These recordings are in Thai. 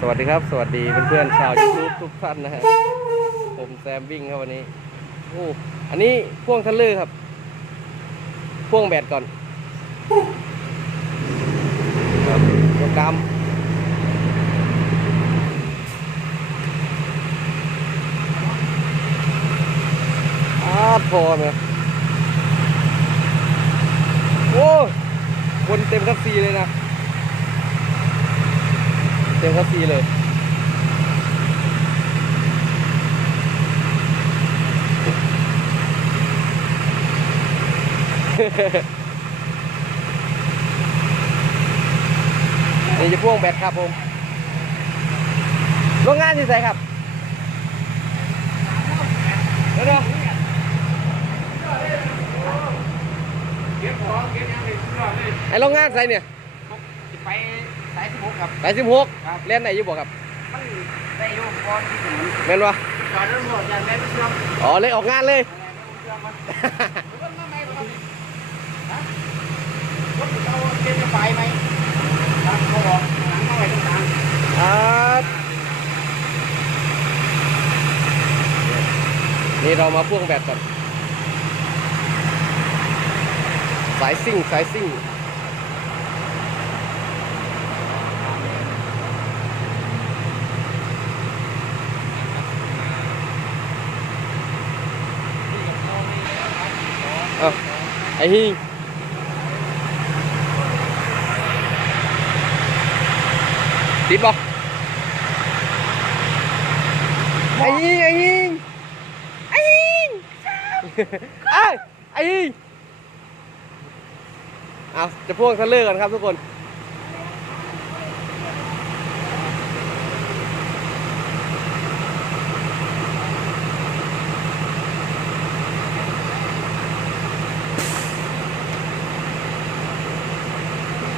สวัสดีครับ สวัสดีเพื่อนๆชาว YouTube ทุกท่านนะฮะผมแซมวิ่งครับวันนี้โอ้อันนี้พ่วงทะลือครับ พ่วงแบตก่อนครับตัวกำอาพอไหมโอ้วนเต็มคัสซีเลยนะ เต็มคัสซีเลยนี่จะพ่วงแบตครับผม โรงงานที่ไหนครับเดี๋ยวเก็บของเก็บยังเลยสุดยอดเลยๆไอโรงงานใส่เนี่ยจะไป สายสิบหกครับ สายสิบหกครับ เล่นไหนอยู่บ่ครับ มันได้อยุ่งก่อนที่ถนนแม่นวะจอดรถหมดอย่างแม่ไม่เชื่อมอ๋อเลยออกงานเลยอะไรไม่เชื่อมมันรถมาไหมรถฮะรถเราเก็บจะไปไหมครับเขาบอกหลังมาไว้ตรงกลางอ่านี่เรามาพ่วงแบตก่อน สายซิ่ง สายซิ่ง ไอ้ฮิงติดบ่ไอ้ฮิงไอ้ฮิงไอ้ฮิงไอ้ยไอ้ฮิงเอาจะพ่วงทะเลอร์กันครับทุกคน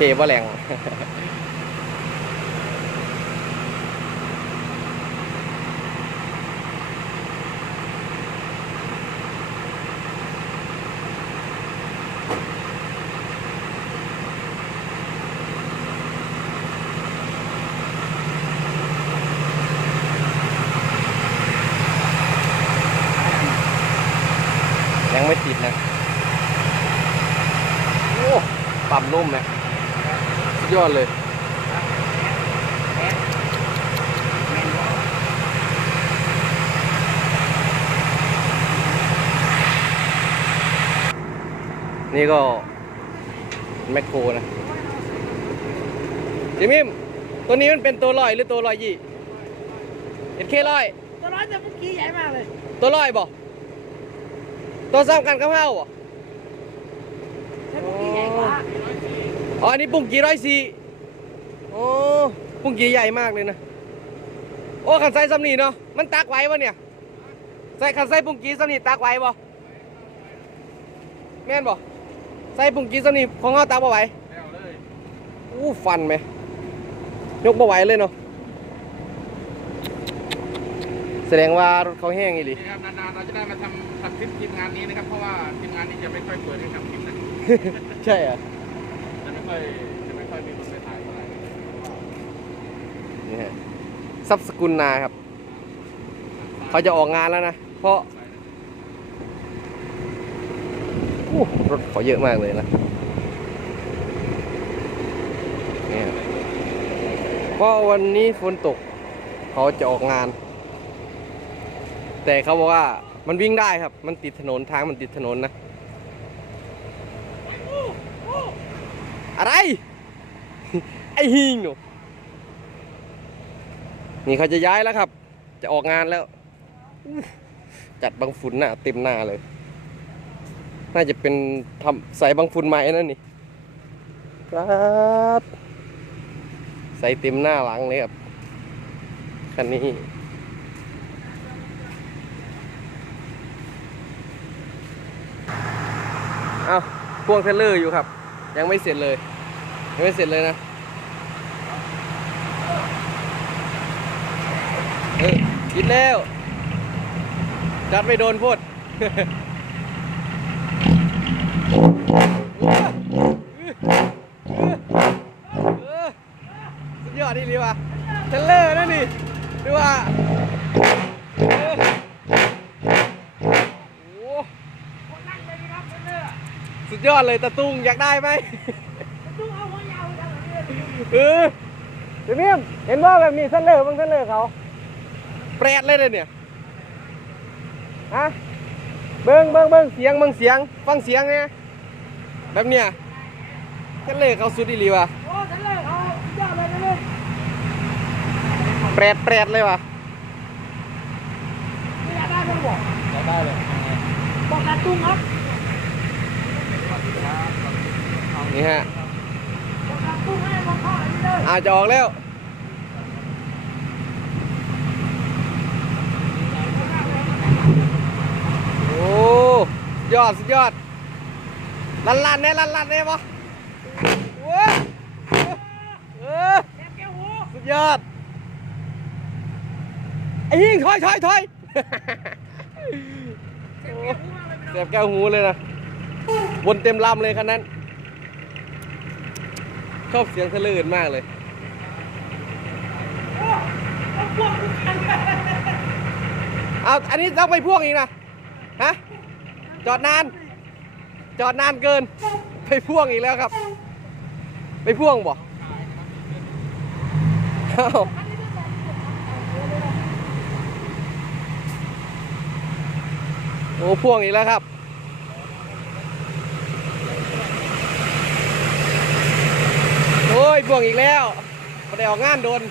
เคบ่แรงยังไม่ติดนะ โอ้ ปั๊มนุ่มนะสุด ยอดเลยนี่ก็แมคโครนะจิมิมตัวนี้มันเป็นตัวลอยหรือตัวลอยยี่เอ็นเคลอย ตัวน้อยแต่เมื่อกี้ใหญ่มากเลย ตัวลอยบ่ตัวซ้ำกันกับเฮาบ่แต่เมื่อกี้ใหญ่กว่า อ๋ออันนี้ปุ่งกี่ร้อยสี่โอ้ปุ่งกี่ใหญ่มากเลยนะ โอ้ขันไซซ้ำนี่เนาะ มันตักไว้ปะเนี่ยใส่ขันไซปุ่งกี่ซ้ำนี่ตักไว้บ่แม่นบ่ใส่ปุ่งกี่ซ้ำนี่ของเขาตักบ่ไหวแล้วเลยอู้ฟันไหม ยกบ่ไหวเลยเนาะ แสดงว่ารถเขาแห้งอีหลีนี่ครับนานๆเราจะได้มาทำทำคลิปทีมงานนี้นะครับ เพราะว่าทีมงานนี้จะไม่ค่อยเปิดให้ทำคลิปนะ ใช่เหรอะจะไม่ ค่อยจะไม่ค่อยมีคนไปถ่ายเท่าไหร่นี่ฮะทรัพย์สกุลนาครับ เขาจะออกงานแล้วนะ เพราะอู้รถเขาเยอะมากเลยนะเนี่ยเพราะวันนี้ฝนตก เขาจะออกงาน แต่เขาบอกว่ามันวิ่งได้ครับ มันติดถนนทางมันติดถนนนะ อะไร ไอ้ฮิงหนูนี่เขาจะย้ายแล้วครับ จะออกงานแล้ว จัดบังฝุ่นหน้าเต็มหน้าเลย น่าจะเป็นทำใส่บังฝุ่นใหม่นั่นนี่ครับใส่เต็มหน้าหลังเลยครับ คันนี้เอาพ่วงเทรลเลอร์อยู่ครับ ยังไม่เสร็จเลย ยังไม่เสร็จเลยนะเออกินแล้ว จัดไม่โดนพดสุดยอดนี่ลีว่ะเทเลอร์นั่นนี่ดูว่าเออโอ้โหสุ ดยอดเลยตะตุ้งอยากได้ไหมเออเดี๋ยวนี้เห็นว่าแบบนี้เทรลเลอร์บางเทรลเลอร์เขาแปรดเลยเลยเนี่ยฮะเบิ้งเบิ้งเบิ้งเสียงเบิ้งเสียง ฟังเสียงไงแบบเนี้ยเทรลเลอร์เขาสุดอีหลีว่ะโอ้ฉันเลยเขายอดเลยนะเลยแปรดแปรดเลยว่ะไม่อยากได้ต้องบอกได้เลยบอกการตุ้งครับ นี่ฮะบอกการตุ้งให้บอกข้ออะไรนี่เลยอาจจะออกแล้ว โอ้ยอดสุดยอด ลันลันเนี่ยลันลันเนี่ยปะว้าเออแกแก้วหูสุดยอดไอ้ยิงถอยถอยถอยแกแก้วหูมากเลยพี่น้องเสียบแก้วหูเลยนะวนเต็มลำเลยคันนั้น ชอบเสียงทะลื่นมากเลยเอาอันนี้ต้องไปพ่วงอีกนะฮะจอดนาน จอดนานเกิน ไปพ่วงอีกแล้วครับ ไปพ่วงบ่เอาโอ้พ่วงอีกแล้วครับ โอ้ยพ่ วงอีกแล้วไม่ได้ออกงานโดน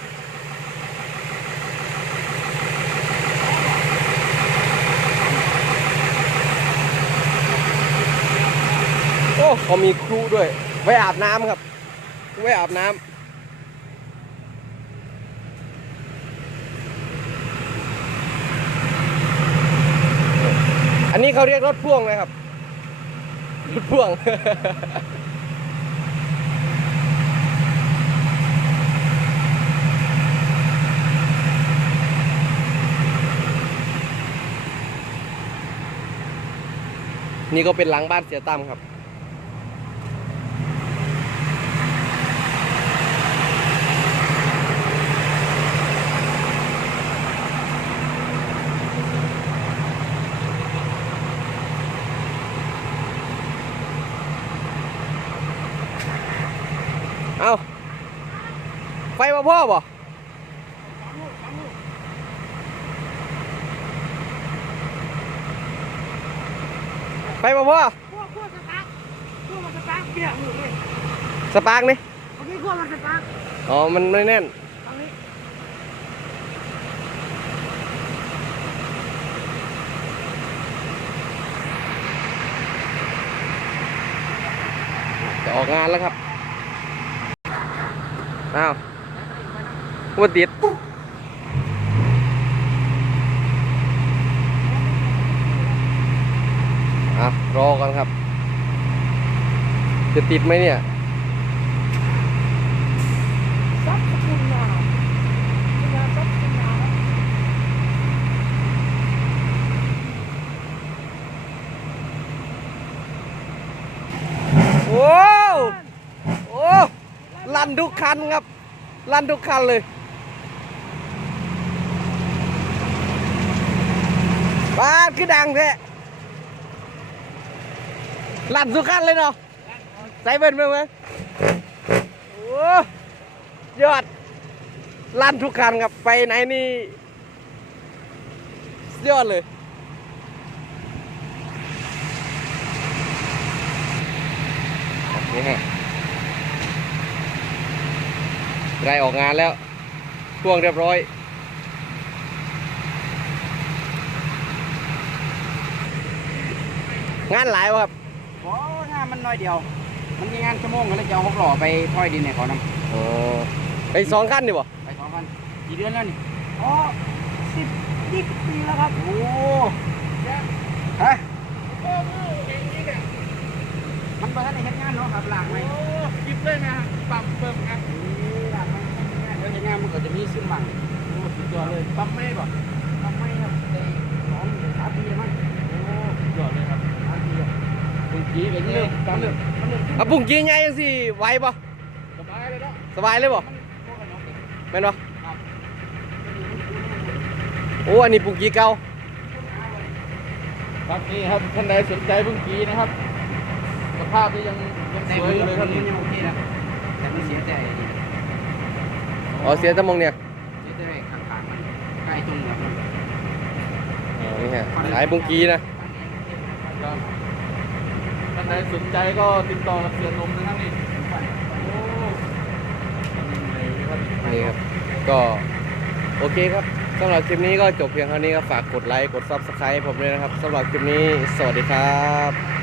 โอ้เขามีครูด้วย ไว้อาบน้ำครับ ไว้อาบน้ำอันนี้เขาเรียกรถพ่วงนะครับ รถพ่วง นี่ก็เป็นหลังบ้านเสียตั้มครับ เอาไฟมาพ่อบ่ ไฟมาพ่อพวกพวสตาร์ทพวกมันสตาร์ทเนี่ยหนูเลยสปาร์กนี่เมื่อกี้พวกมันสตาร์ทอ๋อมันไม่แน่นตรงนี้จะออกงานแล้วครับอ้าวว่าติด อะ รอกันครับ จะติดไหมเนี่ยซับกุลนาเป็นาซับสกุลนาโอ้โอ้ลันทุกคันครับ ลันทุกคันเลยบ้านคือดังแท้ ลั่นทุกคันเลยเนาะใส่เบิ้ลไหมไหมโอ้ยอดลั่นทุกคันครับไปไหนนี่ยอดเลยนี่ฮะไรออกงานแล้วช่วงเรียบร้อยงานหลายวะครับ โอ้งานมันน้อยเดียว มันมีงานชั่วโมงก็เลยจะเอาหกหล่อไปถ้อยดินให้เขานำอ๋อไปสองขั้นดิบ่ไปสองพันกี่เดือนแล้วนี่อ๋อสิบยี่สิบปีแล้วครับ โอ้ฮะมันบ่ทันได้เฮ็ดงานเนาะครับหลังไหมยิบเลยนะปั๊มเพิ่มครับหลังมันเฮ็ดงานมันก็จะมีซึ่งบังโอ้สุดยอดเลยปั๊มไม่บอกทำไมครับได้สองหรือสามปีแล้วมั้ง โอ้สุดยอดเลยครับ สามปีแล้ว คุณจีเป็นเรื่องปั๊มเรื่องมันเริ่มอะปุ่งกี้ไงยังสิไหวบ่สบายเลยเนาะสบายเลยบ่มันโคตรขนมเลยแม่นบ่ครับโอ้อันนี้ปุกกี้เก่าครับนี่ครับท่านใดสนใจบุ้งกีนะครับสภาพนี่ยังยังแต่สวมัยนอยู่เลยครับยังโอเคนะแต่มันเสียใจนี่อ๋อเสียแตะมองเนี่ยเสียใจข้างๆมันใกล้ตรงหัวมันอ๋อนี่ฮะขายปุกกี้นะครับ ท่านใดสนใจก็ติดต่อกับเสือนมนะครับนี่โอ้นครับนี่ครับ ก็โอเคครับสำหรับคลิปนี้ก็จบเพียงเท่านี้ครับฝากกดไลค์ กด Subscribe ผมด้วยนะครับสำหรับคลิปนี้ สวัสดีครับ